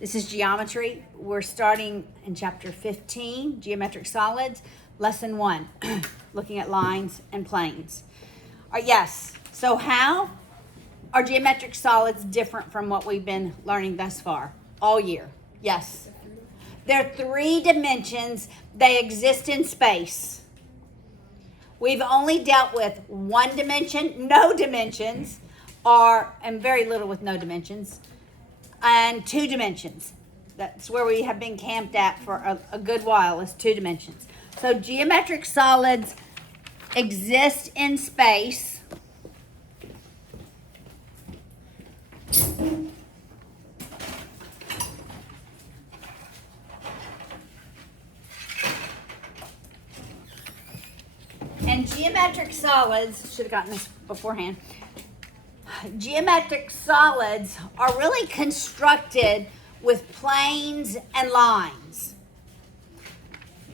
This is geometry. We're starting in chapter 15, geometric solids, lesson 1, looking at lines and planes. Yes, so how are geometric solids different from what we've been learning thus far all year? Yes. They're 3 dimensions. They exist in space. We've only dealt with 1 dimension, no dimensions, and very little with no dimensions, and 2 dimensions. That's where we have been camped at for a good while, is 2 dimensions. So geometric solids exist in space. And geometric solids, should have gotten this beforehand. Geometric solids are really constructed with planes and lines.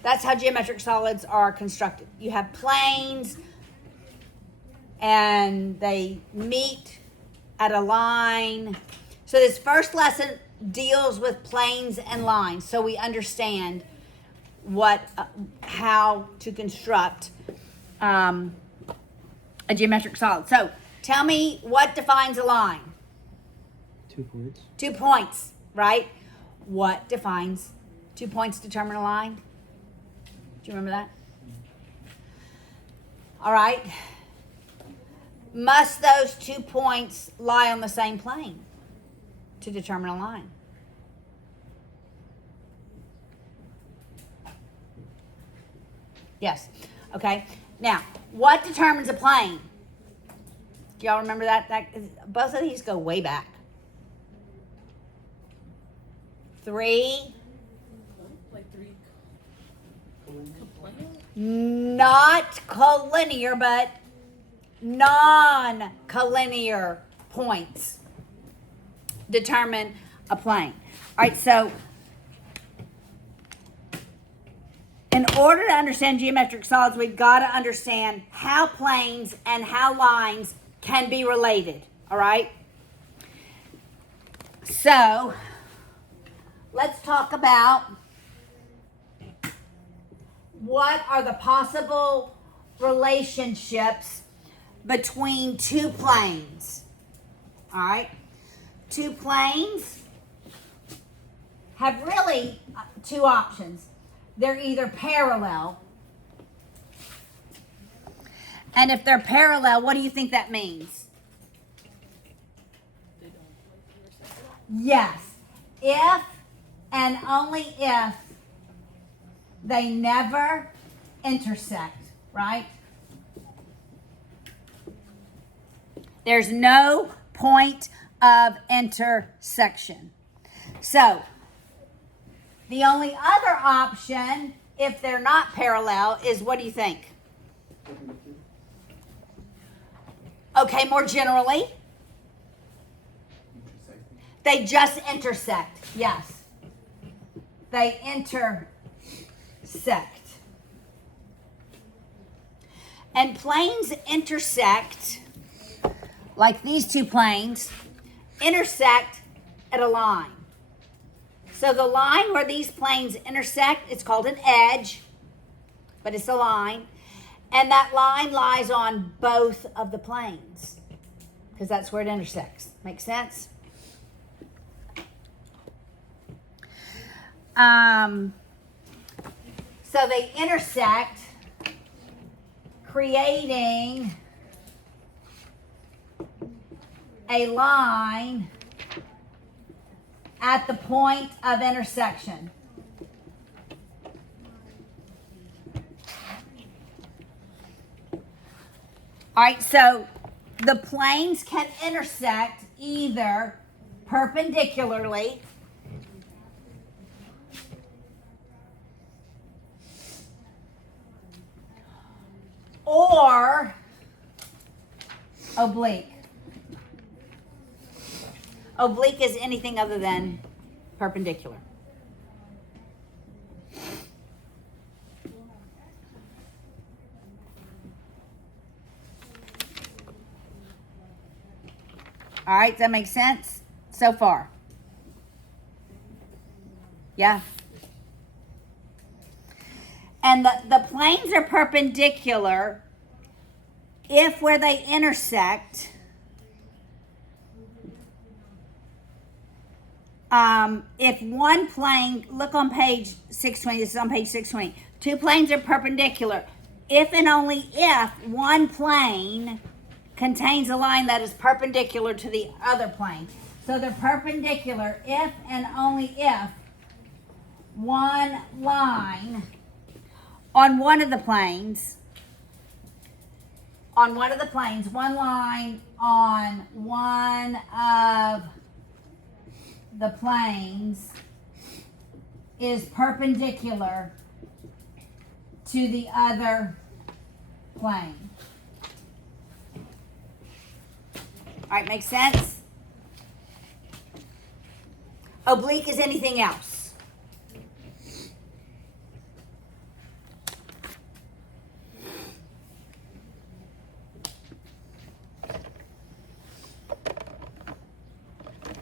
That's how geometric solids are constructed. You have planes and they meet at a line. So this first lesson deals with planes and lines, so we understand how to construct a geometric solid. So tell me, what defines a line? 2 points. 2 points, right? What defines 2 points determine a line? Do you remember that? All right. Must those 2 points lie on the same plane to determine a line? Yes. Okay. Now, what determines a plane? Do y'all remember that? Both of these go way back. 3. Like 3. Not collinear, but non-collinear points determine a plane. All right, so in order to understand geometric solids, we've got to understand how planes and how lines can be related. All right? So let's talk about what are the possible relationships between 2 planes. All right? 2 planes have really 2 options. They're either parallel, and if they're parallel, what do you think that means? Yes. If and only if they never intersect, right? There's no point of intersection. So, the only other option, if they're not parallel, is what do you think? Okay, more generally, they just intersect. Yes. They intersect. And planes intersect, like these 2 planes, intersect at a line. So the line where these planes intersect, it's called an edge, but it's a line. And that line lies on both of the planes, because that's where it intersects. Make sense? So they intersect, creating a line at the point of intersection. All right, so the planes can intersect either perpendicularly or oblique. Oblique is anything other than perpendicular. All right, does that make sense so far? Yeah. And the planes are perpendicular if where they intersect, if one plane, look on page 620, this is on page 620, two planes are perpendicular if and only if one plane contains a line that is perpendicular to the other plane. So they're perpendicular if and only if one line on one of the planes, one line on one of the planes is perpendicular to the other plane. All right, makes sense? Oblique is anything else.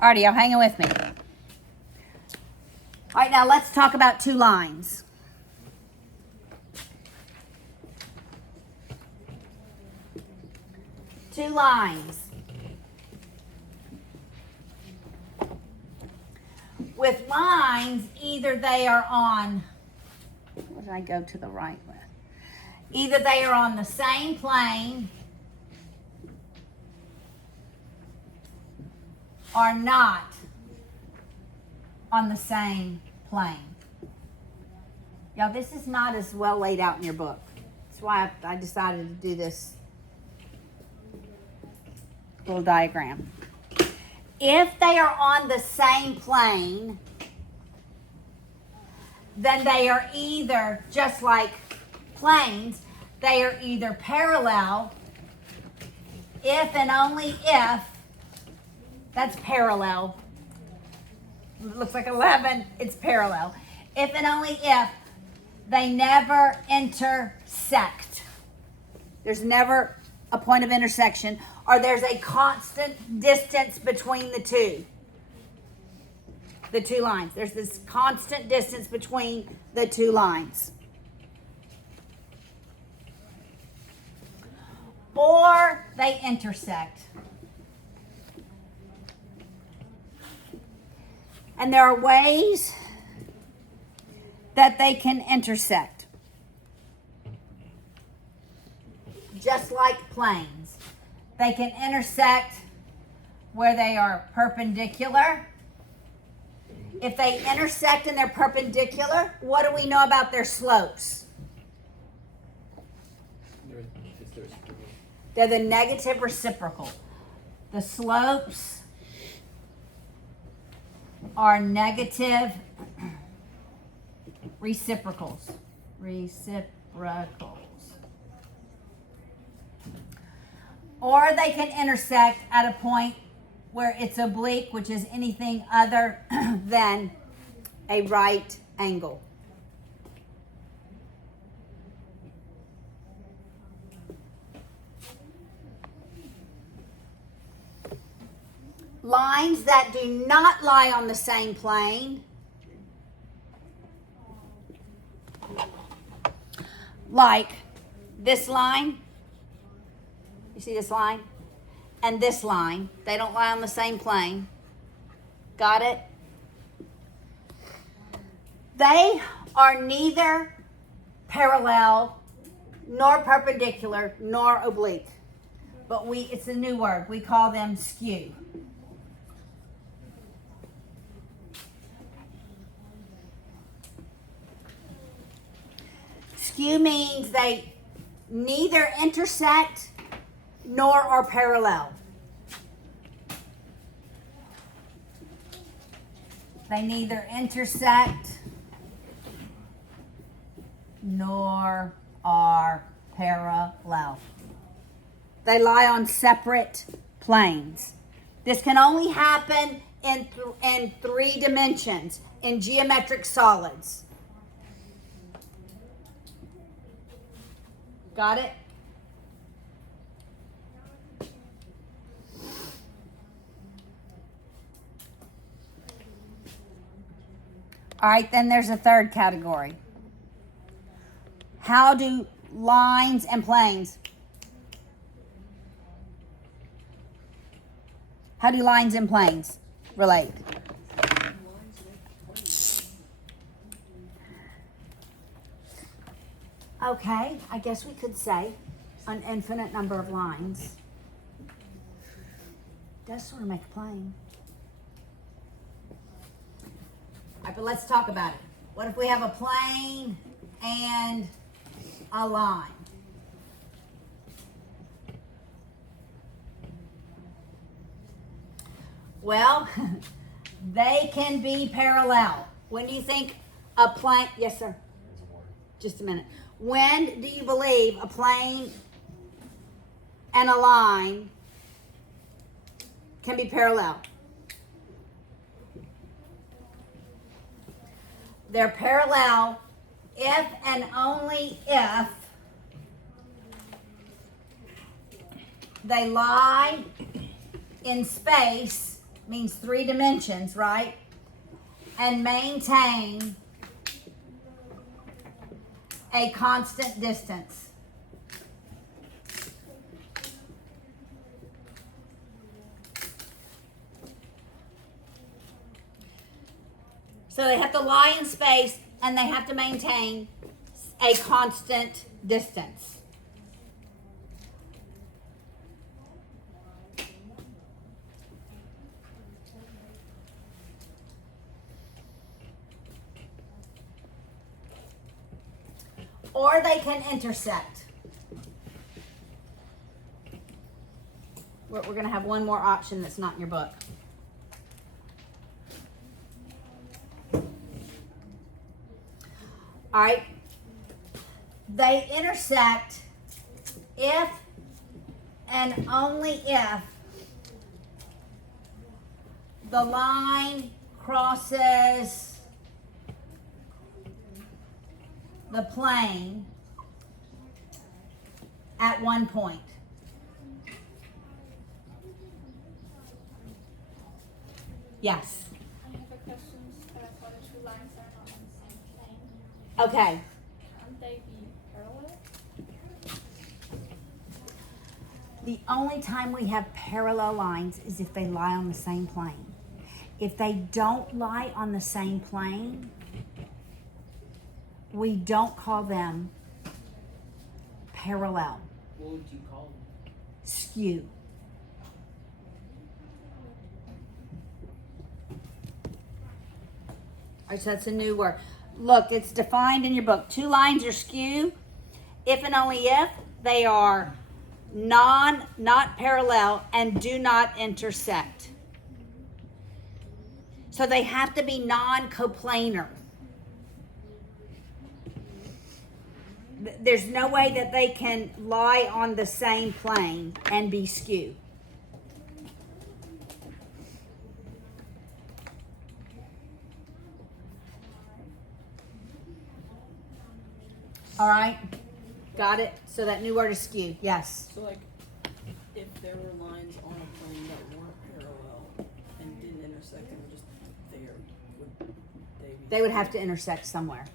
Alrighty, y'all hanging with me. All right, now let's talk about two lines. Two lines. With lines, either they are on, what did I go to the right with? Either they are on the same plane or not on the same plane. Y'all, this is not as well laid out in your book. That's why I decided to do this little diagram. If they are on the same plane, then they are either, just like planes, they are either parallel, if and only if, that's parallel. It looks like 11, it's parallel. If and only if they never intersect. There's never a point of intersection, or there's a constant distance between the two lines. There's this constant distance between the two lines. Or they intersect. And there are ways that they can intersect. Just like planes. They can intersect where they are perpendicular. If they intersect and they're perpendicular, what do we know about their slopes? They're the negative reciprocal. The slopes are negative reciprocals. Or they can intersect at a point where it's oblique, which is anything other than a right angle. Lines that do not lie on the same plane, like this line, you see this line? And this line, they don't lie on the same plane. Got it? They are neither parallel, nor perpendicular, nor oblique. But it's a new word. We call them skew. Skew means they neither intersect nor are parallel. They neither intersect nor are parallel. They lie on separate planes. This can only happen in 3 dimensions, in geometric solids. Got it? All right, then there's a third category. How do lines and planes? How do lines and planes relate? Okay, I guess we could say an infinite number of lines does sort of make a plane. All right, but let's talk about it. What if we have a plane and a line? Well, they can be parallel. When do you think a plane? Yes, sir. Just a minute. When do you believe a plane and a line can be parallel? They're parallel if and only if they lie in space, means 3 dimensions, right? And maintain a constant distance. So they have to lie in space and they have to maintain a constant distance. Or they can intersect. We're going to have one more option that's not in your book. All right. They intersect if and only if the line crosses the plane at one point. Yes. I have a question for the two lines that are not on the same plane. Okay. Can't they be parallel? The only time we have parallel lines is if they lie on the same plane. If they don't lie on the same plane, we don't call them parallel. What would you call them? Skew. All right, so that's a new word. Look, it's defined in your book. 2 lines are skew if and only if they are not parallel and do not intersect. So they have to be non-coplanar. There's no way that they can lie on the same plane and be skew. All right, got it? So that new word is skew, yes. So like, if there were lines on a plane that weren't parallel and didn't intersect and were just there, would they be? They would have to intersect somewhere.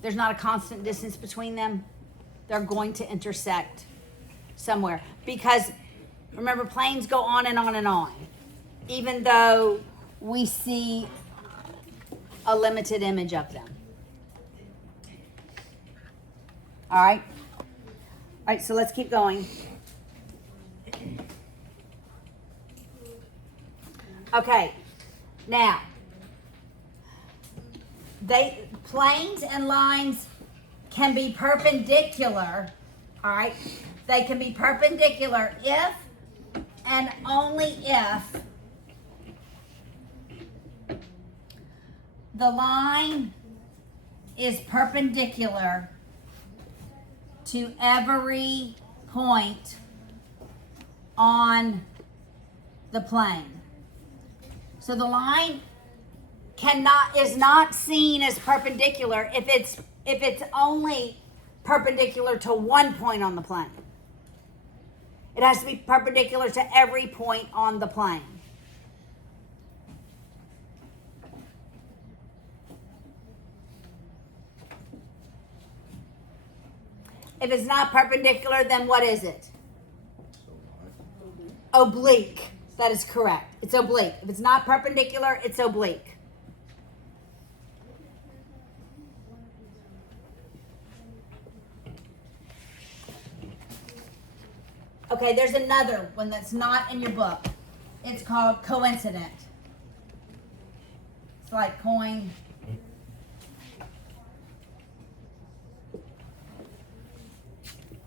There's not a constant distance between them. They're going to intersect somewhere. Because remember, planes go on and on and on, even though we see a limited image of them. All right? All right, so let's keep going. Okay, now, planes and lines can be perpendicular, all right? They can be perpendicular if and only if the line is perpendicular to every point on the plane. So the line is not seen as perpendicular if it's only perpendicular to one point on the plane. It has to be perpendicular to every point on the plane. If it's not perpendicular, then what is it? Oblique. That is correct. It's oblique. If it's not perpendicular, it's oblique. Okay, there's another one that's not in your book. It's called coincident. It's like coin.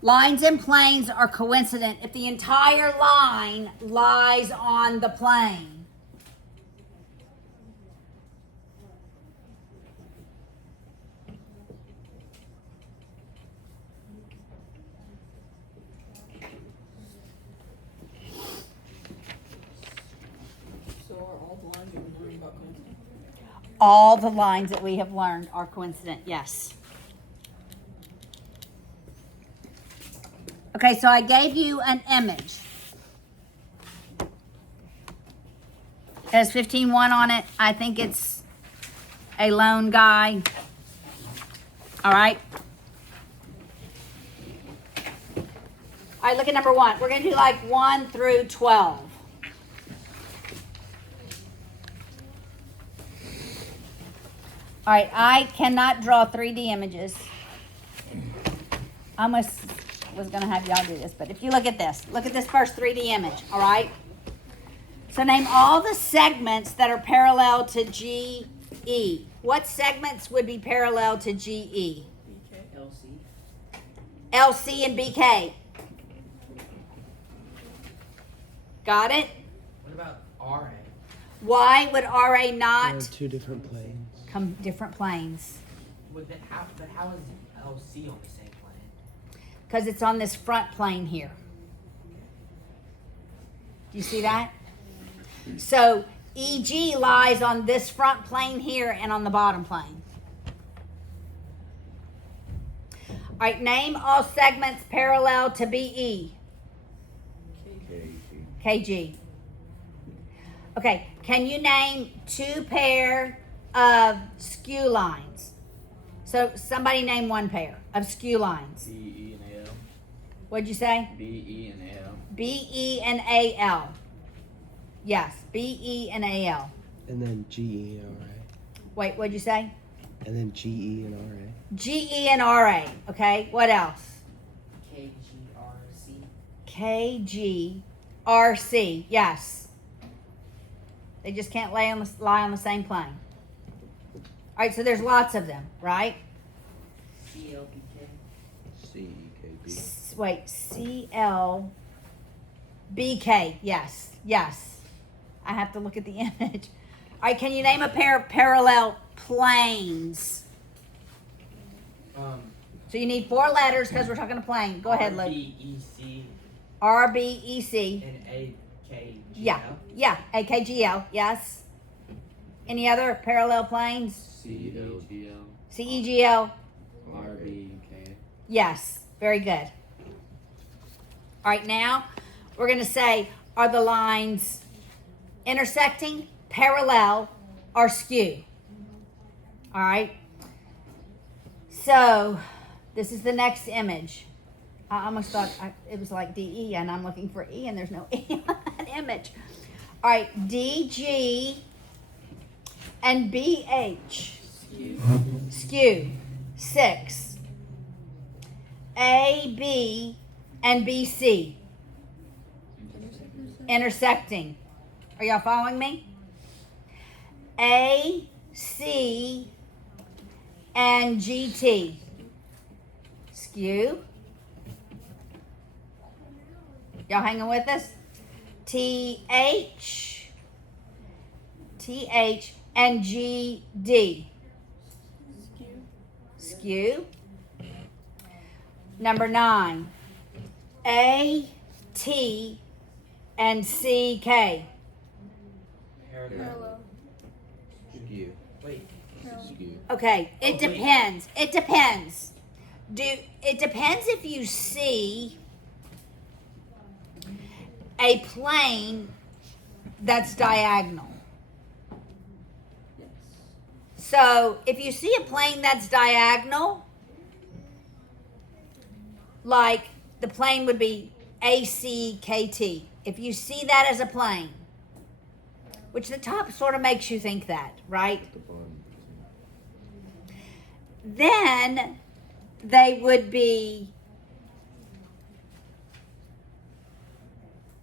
Lines and planes are coincident if the entire line lies on the plane. So are all the lines that we're learning about coincidence? All the lines that we have learned are coincident, yes. Okay, so I gave you an image. It has 15.1 on it. I think it's a lone guy. All right. All right, look at number 1. We're going to do like 1 through 12. All right, I cannot draw 3D images. I almost was going to have y'all do this, but if you look at this first 3D image, all right? So name all the segments that are parallel to GE. What segments would be parallel to GE? BK. LC and BK. Got it? What about RA? Why would RA They're not two different planes. come different planes? But how is LC on the same plane? Because it's on this front plane here. Do you see that? So EG lies on this front plane here and on the bottom plane. All right, name all segments parallel to BE. KG. Okay, can you name 2 pair of skew lines? So somebody name 1 pair of skew lines. B, E, and AL. What'd you say? B, E, and AL. B, E, and AL. Yes, B, E, and AL. And then GE and RA. Wait, what'd you say? And then GE and RA. G, E, and RA. Okay, what else? KGRC. K, G, R, C. Yes. They just can't lie on the same plane. All right, so there's lots of them, right? CLBK. C, E, K, B. Wait, C, L, B, K. Yes, yes. I have to look at the image. All right, can you name a pair of parallel planes? So you need 4 letters because we're talking a plane. Go ahead, Luke. RBEC R, B, E, C. and AKGL. Yeah, AKGL, yes. Any other parallel planes? C, L, G, L. CEGL? R, B, K. Yes, very good. All right, now we're going to say, are the lines intersecting, parallel, or skew? All right. So this is the next image. I almost thought it was like DE, and I'm looking for E, and there's no E on that image. All right, DG and BH. Skew. 6. AB and BC. Intersecting. Are y'all following me? AC and GT. Skew. Y'all hanging with us? TH and GD. Skew. Number 9. AT and CK. Parallel. Skew. Wait. Skew. Okay, it wait. depends. It depends. It depends if you see a plane that's diagonal. Yes. So if you see a plane that's diagonal, like the plane would be ACKT. If you see that as a plane, which the top sort of makes you think that, right? The bottom. Then they would be.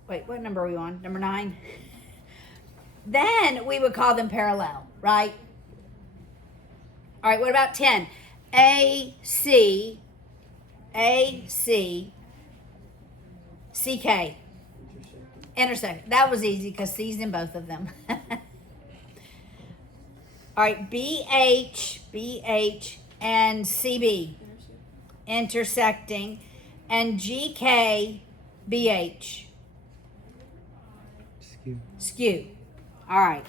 Wait, what number are we on? Number 9? Then we would call them parallel, right? All right, what about 10? AC, CK. Intersect. That was easy because C's in both of them. All right, BH, and CB. Intersecting. And GK, BH. Skew. Skew. All right.